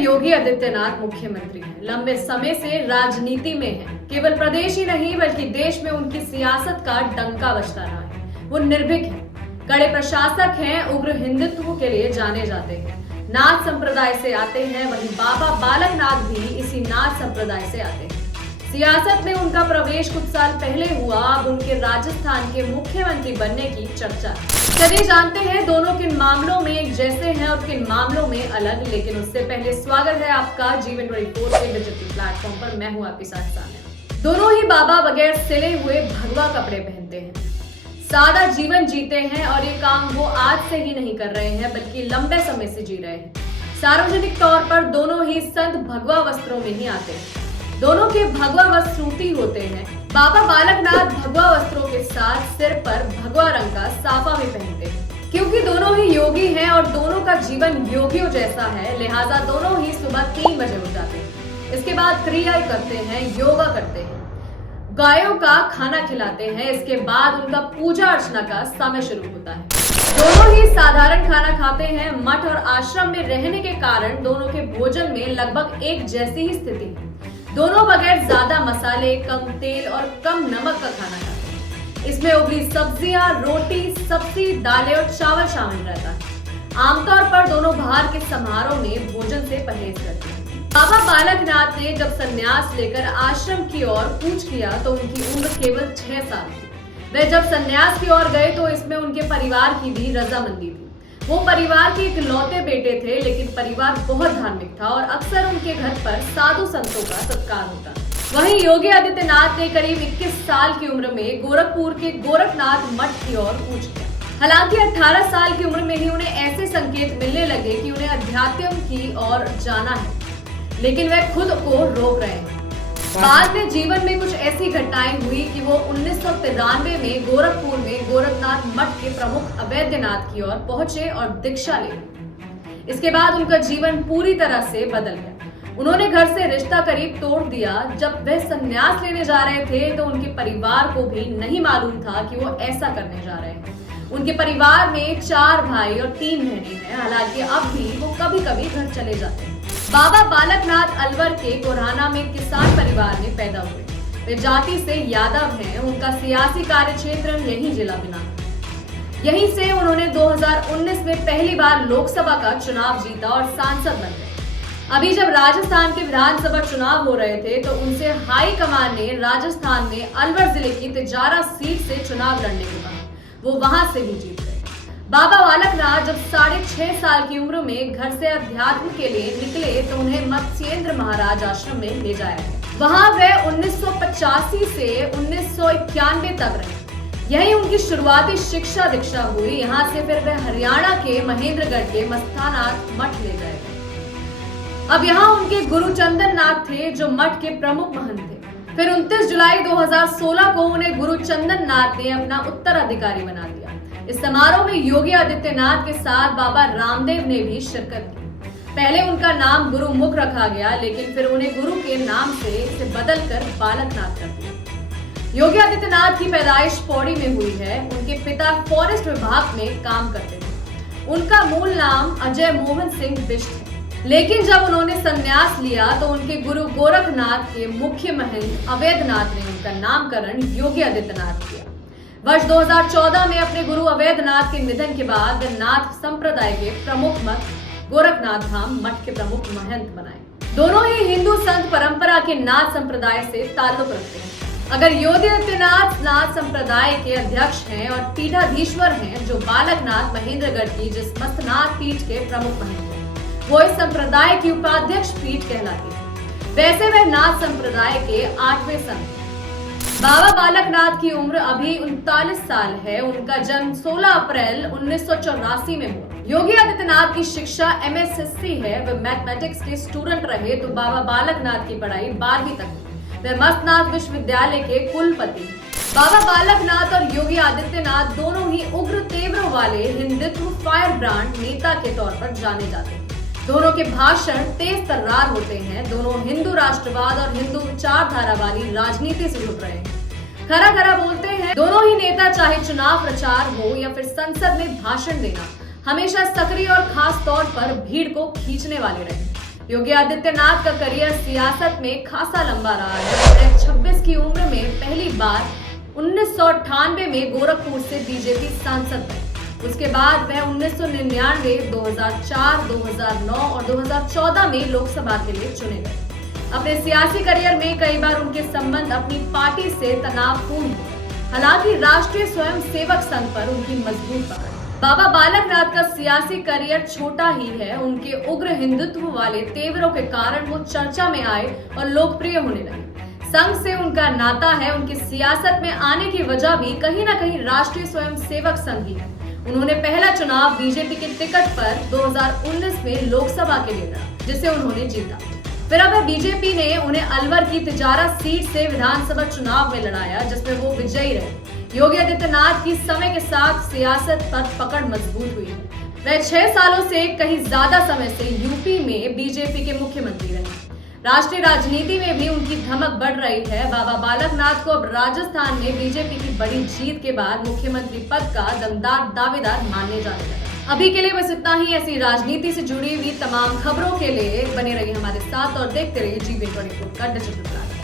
योगी आदित्यनाथ मुख्यमंत्री हैं। लंबे समय से राजनीति में हैं। केवल प्रदेश ही नहीं बल्कि देश में उनकी सियासत का डंका बजता रहा है। वो निर्भीक हैं, कड़े प्रशासक हैं, उग्र हिंदुत्व के लिए जाने जाते हैं। नाथ संप्रदाय से आते हैं। वहीं बाबा बालकनाथ भी इसी नाथ संप्रदाय से आते हैं। सियासत में उनका प्रवेश कुछ साल पहले हुआ। अब उनके राजस्थान के मुख्यमंत्री बनने की चर्चा है। चलिए जानते हैं दोनों किन मामलों में एक जैसे हैं और किन मामलों में अलग। लेकिन उससे पहले स्वागत है आपका जीवन 24 के डिजिटल प्लेटफॉर्म पर। मैं हूं आपके साथ सामने। दोनों ही बाबा बगैर सिले हुए भगवा कपड़े पहनते हैं, सादा जीवन जीते हैं और ये काम वो आज से ही नहीं कर रहे हैं बल्कि लंबे समय से जी रहे हैं। सार्वजनिक तौर पर दोनों ही संत भगवा वस्त्रों में ही आते हैं। दोनों के भगवा वस्त्र सूती होते हैं। बाबा बालकनाथ भगवा वस्त्रों के साथ सिर पर भगवा रंग का साफा भी पहनते हैं। क्योंकि दोनों ही योगी हैं और दोनों का जीवन योगियों जैसा है, लिहाजा दोनों ही सुबह 3 बजे उठ जाते हैं। इसके बाद क्रियाएं करते हैं, योगा करते हैं, गायों का खाना खिलाते हैं। इसके बाद उनका पूजा अर्चना का समय शुरू होता है। दोनों ही साधारण खाना खाते हैं। मठ और आश्रम में रहने के कारण दोनों के भोजन में लगभग एक जैसी ही स्थिति है। दोनों बगैर ज्यादा मसाले, कम तेल और कम नमक का खाना खाते हैं। इसमें उबली सब्जियां, रोटी, सब्जी, दालें और चावल शामिल रहता है। आमतौर पर दोनों बाहर के समारोह में भोजन से परहेज करते हैं। बाबा बालकनाथ ने जब संन्यास लेकर आश्रम की ओर कूच किया तो उनकी उम्र केवल 6 साल थी। वे जब संन्यास की ओर गए तो इसमें उनके परिवार की भी रजामंदी थी। वो परिवार के इकलौते बेटे थे, लेकिन परिवार बहुत धार्मिक था और अक्सर उनके घर पर साधु संतों का सत्कार होता। वहीं योगी आदित्यनाथ ने करीब 21 साल की उम्र में गोरखपुर के गोरखनाथ मठ की ओर कूच किया। हालांकि 18 साल की उम्र में ही उन्हें ऐसे संकेत मिलने लगे कि उन्हें अध्यात्म की ओर जाना है, लेकिन वे खुद को रोक रहे हैं। बाद में जीवन में कुछ ऐसी घटनाएं हुई कि वो 1993 में गोरखपुर में गोरखनाथ मठ के प्रमुख अवैधनाथ की ओर पहुंचे और दीक्षा ले। इसके बाद उनका जीवन पूरी तरह से बदल गया। उन्होंने घर से रिश्ता करीब तोड़ दिया। जब वे संन्यास लेने जा रहे थे तो उनके परिवार को भी नहीं मालूम था कि वो ऐसा करने जा रहे हैं। उनके परिवार में 4 भाई और 3 बहनें हैं। हालांकि अब भी वो कभी कभी घर चले जाते हैं। बाबा बालकनाथ अलवर के गोरहाना में किसान परिवार में पैदा हुए। वे जाति से यादव हैं। उनका सियासी कार्यक्षेत्र यही जिला बिना। यहीं से उन्होंने 2019 में पहली बार लोकसभा का चुनाव जीता और सांसद बन गए। अभी जब राजस्थान के विधानसभा चुनाव हो रहे थे तो उनसे हाई कमान ने राजस्थान में अलवर जिले की तिजारा सीट से चुनाव लड़ने को कहा। वो वहां से भी जीत गए। बाबा बालकनाथ जब 6.5 साल की उम्र में घर से अध्यात्म के लिए निकले तो उन्हें मत्स्येंद्र महाराज आश्रम में ले जाया गया। वहां वे 1985 से 1991 तक रहे। यही उनकी शुरुआती शिक्षा दीक्षा हुई। यहाँ से फिर वे हरियाणा के महेंद्रगढ़ के मस्तानाथ मठ ले गए। अब यहाँ उनके गुरु चंदन नाथ थे जो मठ के प्रमुख महंत थे। फिर 29 जुलाई 2016 को उन्हें गुरु चंदन नाथ ने अपना उत्तराधिकारी बना दिया। इस समारोह में योगी आदित्यनाथ के साथ बाबा रामदेव ने भी शिरकत की। पहले उनका नाम गुरु मुख रखा गया, लेकिन फिर उन्हें गुरु के नाम से इसे बदलकर बालकनाथ कर दिया। योगी आदित्यनाथ की पैदाइश पौड़ी में हुई है। उनके पिता फॉरेस्ट विभाग में काम करते थे। उनका मूल नाम अजय मोहन सिंह बिष्ट है, लेकिन जब उन्होंने संन्यास लिया तो उनके गुरु गोरखनाथ के मुख्य महंत अवैधनाथ ने उनका नामकरण योगी आदित्यनाथ किया। वर्ष 2014 में अपने गुरु अवैधनाथ के निधन के बाद नाथ संप्रदाय के प्रमुख मठ गोरखनाथ धाम मठ के प्रमुख महंत बनाए। दोनों ही हिंदू संत परंपरा के नाथ संप्रदाय से ताल्लुक रखते हैं। अगर योगी आदित्यनाथ नाथ संप्रदाय के अध्यक्ष हैं और पीठाधीश्वर हैं, जो बालकनाथ महेंद्रगढ़ की जिस मस्तनाथ पीठ के प्रमुख महंत हैं, वो इस संप्रदाय की उपाध्यक्ष पीठ कहलाती है। वैसे वे नाथ संप्रदाय के 8वें संत। बाबा बालकनाथ की उम्र अभी 39 साल है। उनका जन्म 16 अप्रैल 1984 में हुआ। योगी आदित्यनाथ की शिक्षा MS हिस्ट्री है। वे मैथमेटिक्स के स्टूडेंट रहे तो बाबा बालकनाथ की पढ़ाई 12वीं तक हुई। वे मस्तनाथ विश्वविद्यालय के कुलपति। बाबा बालकनाथ और योगी आदित्यनाथ दोनों ही उग्र तेवरों वाले हिंदुत्व फायर ब्रांड नेता के तौर पर जाने जाते हैं। दोनों के भाषण तेज तर्रार होते हैं। दोनों हिंदू राष्ट्रवाद और हिंदू विचारधारा वाली राजनीति से जुड़ रहे हैं। खरा खरा बोलते हैं। दोनों ही नेता चाहे चुनाव प्रचार हो या फिर संसद में भाषण देना, हमेशा सक्रिय और खास तौर पर भीड़ को खींचने वाले रहे। योगी आदित्यनाथ का करियर सियासत में खासा लंबा रहा है। वह 26 की उम्र में पहली बार 1998 में गोरखपुर से बीजेपी सांसद बने। उसके बाद वह 1999, 2004, 2009 और 2014 में लोकसभा के लिए चुने गए। अपने सियासी करियर में कई बार उनके संबंध अपनी पार्टी से तनावपूर्ण हुए। हालांकि राष्ट्रीय स्वयंसेवक संघ पर उनकी मजबूत पकड़। बाबा बालक नाथ का सियासी करियर छोटा ही है। उनके उग्र हिंदुत्व वाले तेवरों के कारण वो चर्चा में आए और लोकप्रिय होने लगे। संघ से उनका नाता है। उनकी सियासत में आने की वजह भी कहीं ना कहीं राष्ट्रीय स्वयंसेवक संघ ही है। उन्होंने पहला चुनाव बीजेपी के टिकट पर 2019 में लोकसभा के लिए लड़ा, जिसे उन्होंने जीता। फिर अब बीजेपी ने उन्हें अलवर की तिजारत सीट से विधानसभा चुनाव में लड़ाया, जिसमें वो विजयी रहे। योगी आदित्यनाथ की समय के साथ सियासत पर पकड़ मजबूत हुई है। वह 6 सालों से कहीं ज्यादा समय से यूपी में बीजेपी के मुख्यमंत्री रहे। राष्ट्रीय राजनीति में भी उनकी धमक बढ़ रही है। बाबा बालक नाथ को अब राजस्थान में बीजेपी की बड़ी जीत के बाद मुख्यमंत्री पद का दमदार दावेदार मानने जाने लगा। अभी के लिए बस इतना ही। ऐसी राजनीति से जुड़ी हुई तमाम खबरों के लिए बने रहिए हमारे साथ और देखते रहिए जी24 का डिजिटल प्लेटफॉर्म।